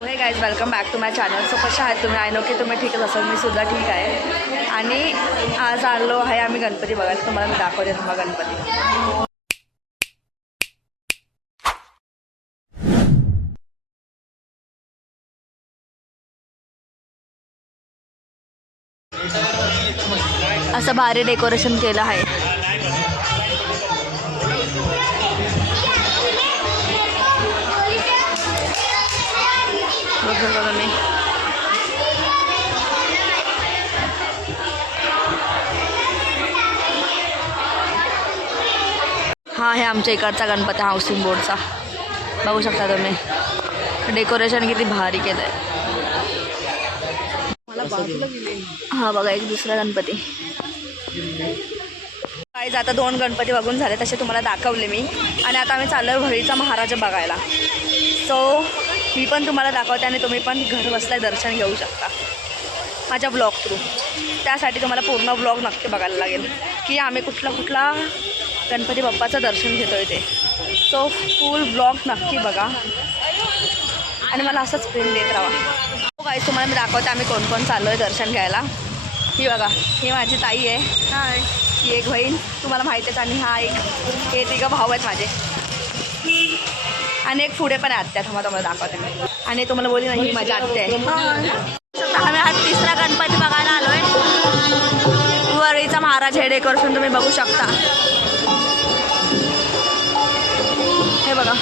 हे guys welcome back to my channel. So कशा आहात तुम्ही? आय नो की तुम्ही ठीकच असाल, मी सुद्धा ठीक आहे. आणि आज आलो आहे आम्ही गणपती बघायला. तुम्हाला मी दाखवते तुम्हाला गणपती. असं भारी डेकोरेशन केलं आहे. बघा मी हा आहे आमच्या इकडचा गणपती हाऊसिंग बोर्डचा. बघू शकता तुम्ही डेकोरेशन किती भारी केलं आहे. हा बघा एक दुसरा गणपती. काहीच आता 2 गणपती बघून झाले, तसे तुम्हाला दाखवले मी. आणि आता आम्ही चाललो आहे व्हळीचा महाराजा बघायला. सो मी पण तुम्हाला दाखवते आणि तुम्ही पण घर बसल्या दर्शन घेऊ शकता माझ्या ब्लॉग थ्रू. त्यासाठी तुम्हाला पूर्ण ब्लॉग नक्की बघायला लागेल की आम्ही कुठला गणपती बाप्पाचं दर्शन घेतो आहे ते. सो फुल ब्लॉग नक्की बघा आणि मला असंच प्रेम देत राहा. हो गाईस, तुम्हाला मी दाखवते आम्ही कोण चाललो आहे दर्शन घ्यायला. ही बघा, ही माझी ताई आहे. हाय. ही एक बहीण तुम्हाला माहितीच. आणि हा हे 3 भाऊ आहेत माझे. आणि एक पुढे पण आहे आत्या. तुम्हाला दाखवते मी. आणि तुम्हाला बोलली ना ही माझी आत्या आहे. आम्ही हा 3रा गणपती बघायला आलो आहे. वरळीचा महाराज. हे डेकोरेशन तुम्ही बघू शकता. हे बघा,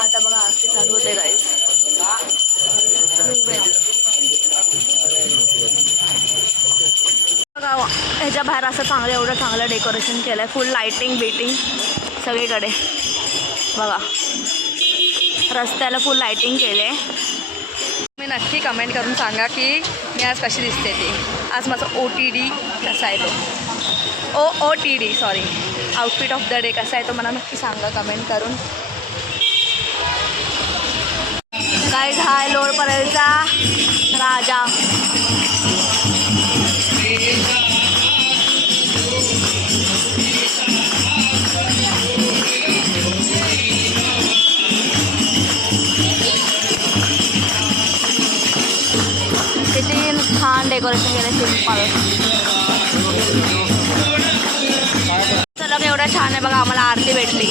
आता बघा आरती चालू होते गाईस. बघा ह्याच्या बाहेर असं एवढं चांगलं डेकोरेशन केलं आहे. फुल लाईटिंग बीटिंग सगळीकडे. बघा रस्त्याला फुल लाईटिंग केले. तुम्ही नक्की कमेंट करून सांगा की मी आज कशी दिसते ती. आज माझं OTD कसा आहे तो, OOTD sorry, outfit of the day कसा आहे तो मला नक्की सांगा कमेंट करून. गाईज हाय लोअर परेलचा राजा. किती छान डेकोरेशन केलं सिंपल. चला एवढं छान आहे बघा. आम्हाला आरती भेटली.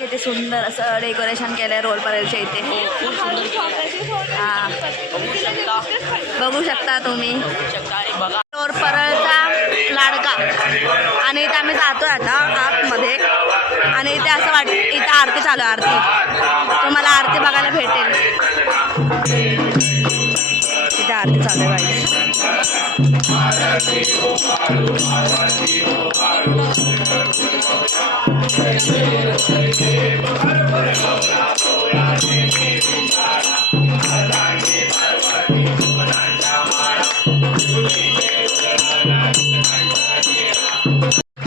किती सुंदर असं डेकोरेशन केलं आहे रोल परेलच्या इथे. हां बघू शकता तुम्ही. रोल परेलचा लाडका. आणि इथे आम्ही जातो आता आतमध्ये. आणि इथे असं इथं आरती चालू आहे. आरती तुम्हाला आरती बघायला भेटेल. इथे आरती चालू आहे बाई.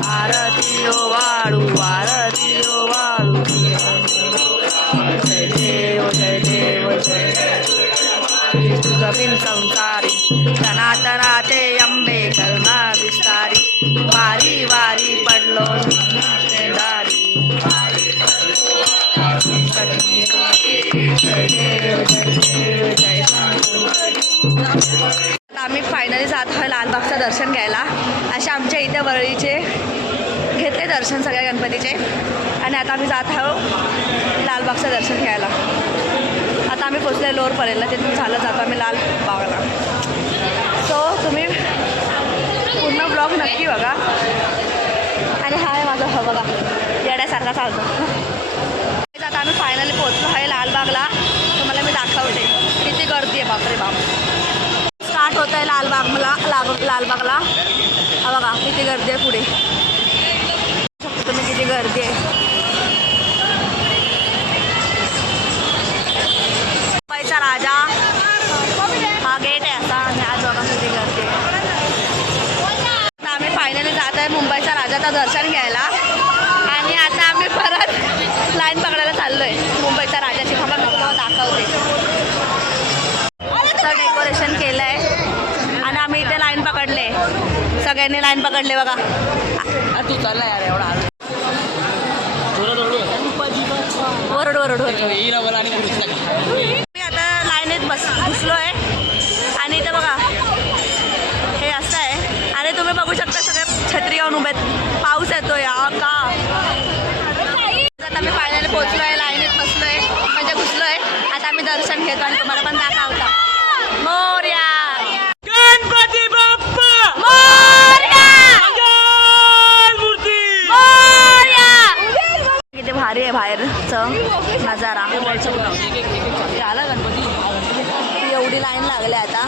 आरती ओ वाळू, आरती ओ वाळू. जय देव जय देव जय तुझं बिन संसारी. सनातना ते अंबे करुणा विस्तारी. वारी वारी पडलो दारी. आम्ही फायनली जात आहोत लालबागचं दर्शन घ्यायला. असे आमच्या इथे वरळीचे घेतले दर्शन सगळ्या गणपतीचे. आणि आता आम्ही जात आहोत लालबागचं दर्शन घ्यायला. आता आम्ही पोचले लोअर परेलला. तिथून चालत जातो आम्ही लालबागला. सो तुम्ही पूर्ण ब्लॉग नक्की बघा. आणि हा आहे माझा हा बघा येड्यासारखा चालतो. आता आम्ही फायनली पोचलो आहे लालबागला. तुम्हाला मी दाखवते किती गर्दी आहे. बापरे बाप. स्टार्ट होत आहे लालबागला. हा बघा किती गर्दी आहे पुढे. तुम्ही किती गर्दी आहे. मुंबईचा राजा हा गेट आहे असा. आणि आज बघा किती गर्दी आहे. आता आम्ही फायनली जात आहे मुंबईचा राजाचं दर्शन घ्यायला. आणि आता आम्ही परत लाईन पकडायला चाललो आहे मुंबईच्या राजाची. खबर मी तुम्हाला दाखवते. डेकोरेशन केलं आहे आणि आम्ही इथे लाईन पकडली. सगळ्यांनी लाईन पकडले बघा. तू चालला यार एवढा ओरड ओरड ओरड. आणि मी आता लाईनीत घुसलो आहे आणि इथं बघा हे असं आहे आणि तुम्ही बघू शकता सगळे छत्री घेऊन उभे आहेत. पाऊस येतोय का. आता मी फायनली पोहोचलो आहे, लाईनीत बसलो आहे म्हणजे घुसलो आहे. आता आम्ही दर्शन घेतो आणि तुम्हाला पण दाखवता. मोरया गणपती बाप्पा मोरया मूर्ती. किती भारी आहे बाहेरचं नजारा. आला गणपती. एवढी लाईन लागली आता.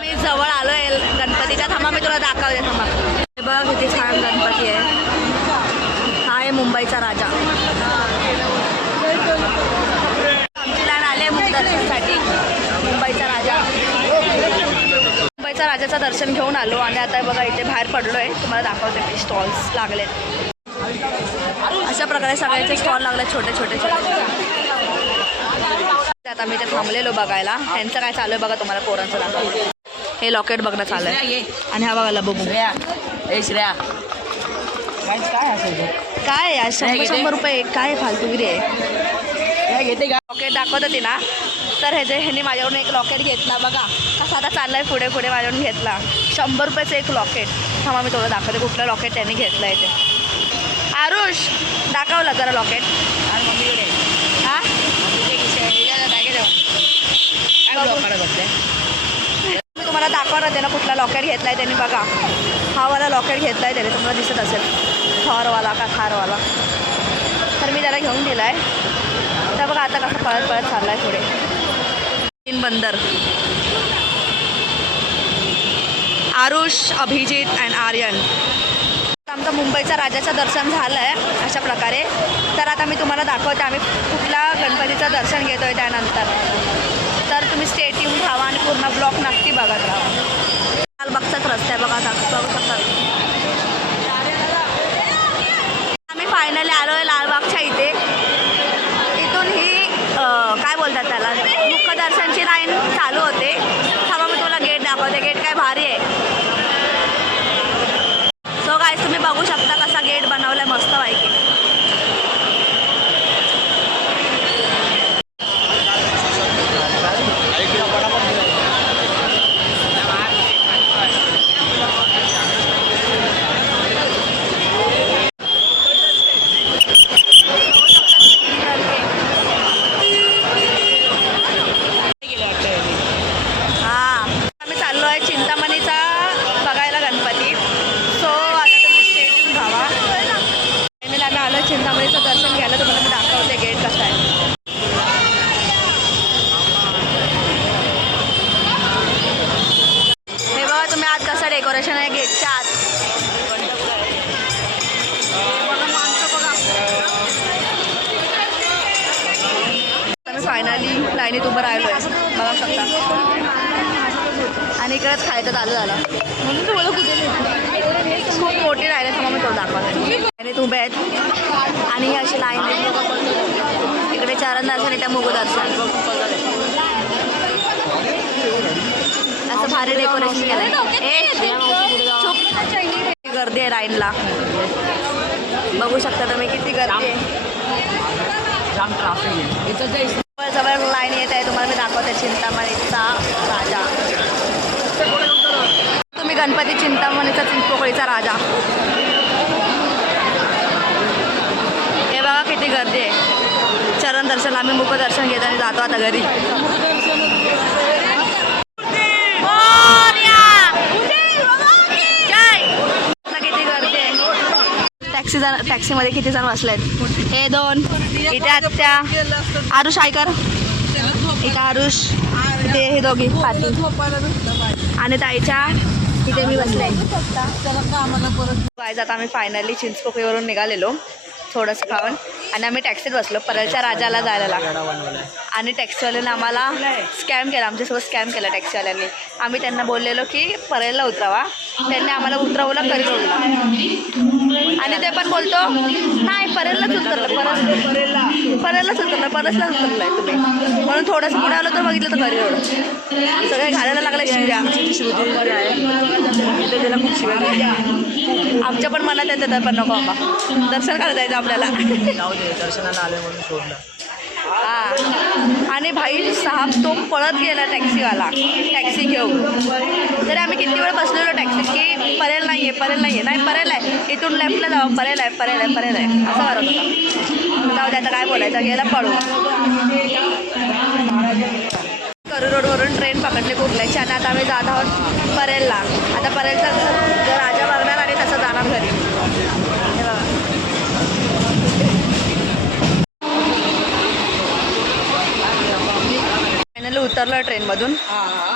मी जवळ आलोय गणपतीच्या. थांबा मी तुला दाखवते. थांबा हे बघ किती छान गणपती आहे. हा आहे मुंबईचा राजा. आमची लाईन आली आहे दर्शनासाठी. मुंबईचा राजा. मुंबईचा राजाचं दर्शन घेऊन आलो आणि आता बघा इथे बाहेर पडलो आहे. तुम्हाला दाखवते मी स्टॉल्स लागलेत. अशा प्रकारे सगळ्यांचे स्टॉल लागले छोटे छोटे छोटे. आता मी ते थांबलेलो बघायला. त्यांचं काय चालू आहे बघा तुम्हाला पोरांचं दाखवतो. हे लॉकेट बघणं चालू आहे आणि हा बघायला बघू. श्रेया काय असेल काय यार 100 रुपये काय फालतूगिरी आहे. घेते का लॉकेट दाखवत होती ना तर ह्याने माझ्याकडून एक लॉकेट घेतला बघा. कसा आता चाललाय पुढे पुढे माझ्याकडून घेतला. 100 रुपयाचं एक लॉकेट. थांबा मी तुला दाखवते कुठलं लॉकेट त्यांनी घेतलं आहे ते. आरुष दाखवलं जरा लॉकेट. आणि मम्मीकडे हा मी तुम्हाला दाखवणार होते ना कुठला लॉकेट घेतला आहे त्यांनी बघा. हा वाला लॉकेट घेतला आहे त्याने. तुम्हाला दिसत असेल थॉरवाला का खारवाला. तर मी त्याला घेऊन दिला आहे. तर बघा आता कसं पळत पळत चालला आहे पुढे. तीन बंदर. आरुष, अभिजित अँड आर्यन. आमचं मुंबईच्या राजाचं दर्शन झालं आहे अशा प्रकारे. तर आता मी तुम्हाला दाखवते आम्ही कुठला गणपतीचं दर्शन घेतो आहे त्यानंतर. तर तुम्ही स्टेट येऊन राहा आणि पूर्ण ब्लॉक नक्की बघत राहा. लालबागचाच रस्ता आहे बघा दाखवतात. आम्ही फायनली आलो आहे लालबागच्या इथे. इथून ही काय बोलतात त्याला मुखदर्शनची लाईन चालू होते. थांबा मी तुला गेट दाखवते. गेट काय भारी आहे. सो गाईस तुम्ही बघू शकता कसा गेट बनवलाय मस्त पैकी. चिंतामणीचं दर्शन घ्यायला तुम्हाला मी दाखवते गेट कसं आहे. हे बघा तुम्ही आत कसं डेकोरेशन आहे गेटच्या आत. मी फायनली लाईनीत उभं राहिलो आहे बघा शकता. आणि इकडेच खायचं चालू झालं म्हणून तुम्हाला कुठे खूप मोठी राहिले. थांबा मी तो दाखवते. लाईनीत उभे आहेत आणि ही अशी लाईन आहे. इकडे चरण दर्शन इथे मुख दर्शन. असं भारी डेकोरेशन केलं. गर्दी आहे लाईनला बघू शकता तुम्ही किती गर्दी आहे. जवळ लाईन येत आहे. तुम्हाला मी दाखवते चिंतामणीचा राजा. तुम्ही गणपती चिंतामणीचा चिंचपोकळीचा राजा. हे बघा किती गर्दी आहे. चरण दर्शन आम्ही मुखदर्शन घेत आणि जातो आता घरी. किती गर्दी आहे. टॅक्सीमध्ये किती जण बसलेत. हे दोन इथे आत्या. आरुष ऐकर इथं आरुष. इथे हे दोघी पाठी आणि ताईच्या इथे मी बसले. गाईज आता आम्ही फायनली चिंचपोकळीवरून निघालेलो थोडंसं खाऊन आणि आम्ही टॅक्सीत बसलो परळच्या राजाला जायला. आणि टॅक्सीवाल्याने आम्हाला स्कॅम केला, आमच्यासोबत स्कॅम केला टॅक्सीवाल्यांनी. आम्ही त्यांना बोललेलो की परेलला उतरावा, त्यांनी आम्हाला उतरवलं करिरोडला. आणि ते पण बोलतो नाही परेललाच उतरलं, परेललाच उतरलं आहे तुम्ही. म्हणून थोडंसं पुढे आलो तर बघितलं तर करिरोड. सगळे घालायला लागले शिव्या. आमच्या पण मनात येतं तर पण नको बाबा, दर्शन करायला जायचं आपल्याला. दर्शनाला आले म्हणून सोडलं. हां. आणि भाई साहब तो पळत गेला टॅक्सीवाला टॅक्सी घेऊन. तरी आम्ही किती वेळ बसलेलो टॅक्सीत की परेल नाही आहे, नाही परेल आहे, इथून लेफ्टला जाऊ, परेल आहे असं करत होता. जाऊ दे आता काय बोलायचं, गेला पळून. करूरोडवरून ट्रेन पकडली कुर्ल्याची आणि आता आम्ही जात आहोत परेलला. आता परेलचा राजा बघणार आणि तसं जाणार घरी. हे बघा फायनली उतरलो आहे ट्रेनमधून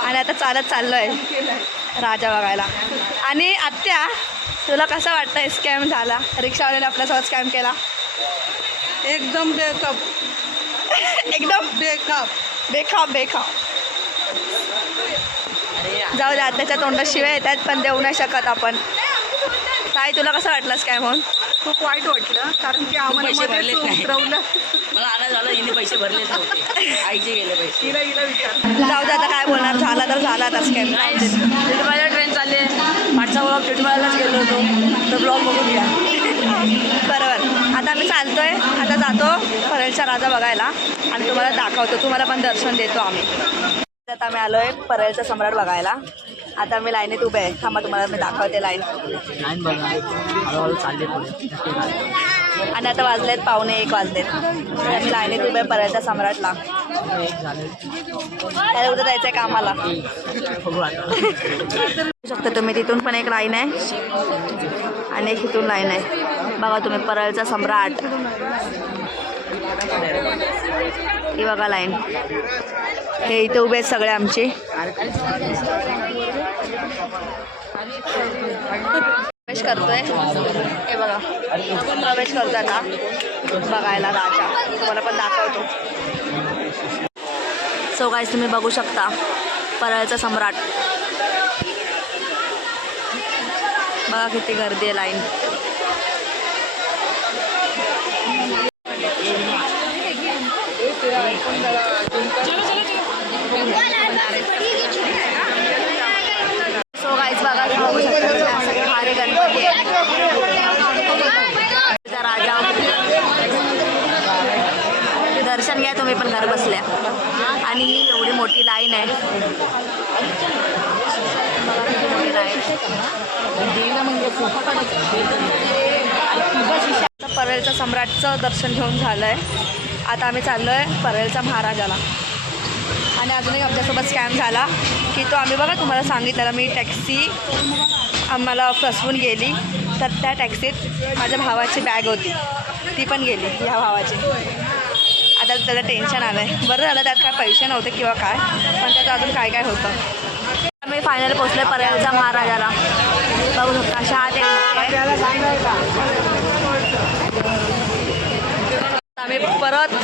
आणि आता चाललो आहे राजा बघायला. आणि आत्या तुला कसं वाटतं स्कॅम झाला, रिक्षावाल्याने आपल्यासोबत स्कॅम केला? एकदम बेकअप एकदम बेखाप. जाऊ दे, आत्याच्या तोंडात शिवाय येतात पण देऊ नाही शकत आपण. काय तुला कसं वाटलं स्कॅम होऊन? खूप वाईट वाटलं, कारण की आम्हाला पैसे भरलेच मध्येच नाही. उतरवलं. मला आनंद झाला, हिने पैसे भरलेच नव्हते, आईचे गेले पैसे. हिला विचार. जाऊ दे आता काय बोलणार, झाला तर झाला आता स्कॅम. टिटवाळ्याला ट्रेन चालले, पाठचा ब्लॉग टिटवाळ्यालाच गेलो होतो, तर ब्लॉग बघून घ्या. बरोबर. आता आम्ही चालतोय, आता जातो परेलचा राजा बघायला आणि तुम्हाला दाखवतो, तुम्हाला पण दर्शन देतो आम्ही. आता आम्ही आलो आहे परेलचा सम्राट बघायला. आता मी लाईनीत उभे आहे, थांबा तुम्हाला मी दाखवते लाईन. बघा हळूहळू चालले पुढे. आणि आता वाजलेत 1:15 वाजलेत. आम्ही लाईनीत उभे आहे परेलच्या सम्राटला. त्याला उद्या जायचं आहे कामाला. बघू शकता तुम्ही, तिथून पण एक लाईन आहे आणि एक इथून लाईन आहे. बघा तुम्ही परेलचा सम्राट, ही बघा लाईन. हे इथे उभे आहेत सगळे आमचे. प्रवेश करतोय, हे बघा प्रवेश करतोय आता बघायला राजा. तुम्हाला पण दाखवतो. सो गाईस तुम्ही बघू शकता परेलचा सम्राट. बघा किती गर्दी आहे, लाईन. सो गाईस बघा बघू शकता सगळे भारी गणपती आहे. राजा दर्शन घ्या तुम्ही पण घर बसल्या. आणि ही एवढी मोठी लाईन आहे. परेलच्या सम्राटचं दर्शन घेऊन झालं आहे. आता आम्ही चाललो आहे परेलच्या महाराजाला. आणि अजून एक आमच्यासोबत स्कॅम झाला की तो आम्ही बघा तुम्हाला सांगितलेला, मी टॅक्सी आम्हाला फसवून गेली. तर त्या टॅक्सीत माझ्या भावाची बॅग होती, ती पण गेली ह्या भावाची. आता त्याला टेन्शन आलं आहे. बरं झालं त्यात काय पैसे नव्हते किंवा काय, पण त्याचं अजून काय काय होतं. आम्ही फायनल पोचलो आहे परेलच्या महाराजाला. बघू शकता अशा आत आम्ही परत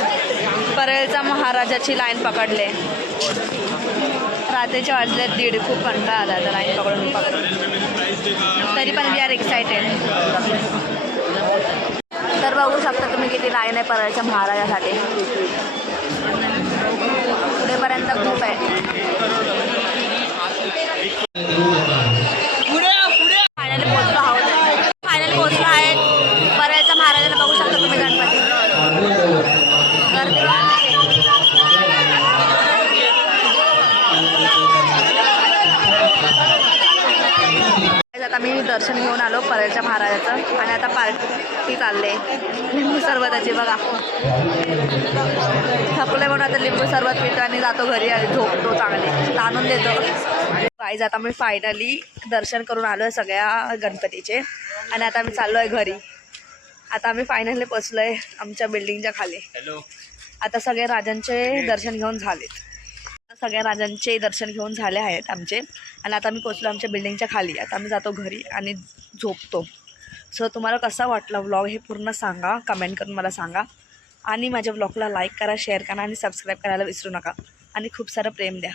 परेलच्या महाराजाची लाईन पकडले. रात्रीचे वाजले 1:30. खूप कंटाळा आला आता लाईन पकडून. तरी पण वी आर एक्सायटेड. तर बघू शकता तुम्ही किती लाईन आहे परेलच्या महाराजासाठी. पुढेपर्यंत खूप आहे. फायनली पोचलो आहोत. फायनली पोचलो आहे परेलच्या महाराजाला. बघू शकता तुम्ही गणपती. गर्दी आता मी दर्शन घेऊन आलो परेलच्या महाराजाचं. आणि आता पार्टी चालले लिंबू सरबताची. बघा थकले म्हणून आता लिंबू सरबत पितो आणि जातो घरी आणि झोपतो चांगले, ताणून देतो. गाईज आता मी फायनली दर्शन करून आलो आहे सगळ्या गणपतीचे. आणि आता आम्ही चाललो आहे घरी. आता आम्ही फायनली पोचलो आहे आमच्या बिल्डिंगच्या खाली. आता सगळे राजांचे दर्शन घेऊन झालेत. सगळ्या राजांचे दर्शन घेऊन झाले आहेत आमचे. आणि आता आम्ही पोचलो आमच्या बिल्डिंगच्या खाली. आता आम्ही जातो घरी आणि झोपतो. सो तुम्हाला कसा वाटला व्लॉग हे पूर्ण सांगा, कमेंट करून मला सांगा. आणि माझ्या व्लॉगला लाईक करा, शेअर करा आणि सबस्क्राईब करायला विसरू नका. आणि खूप सारं प्रेम द्या.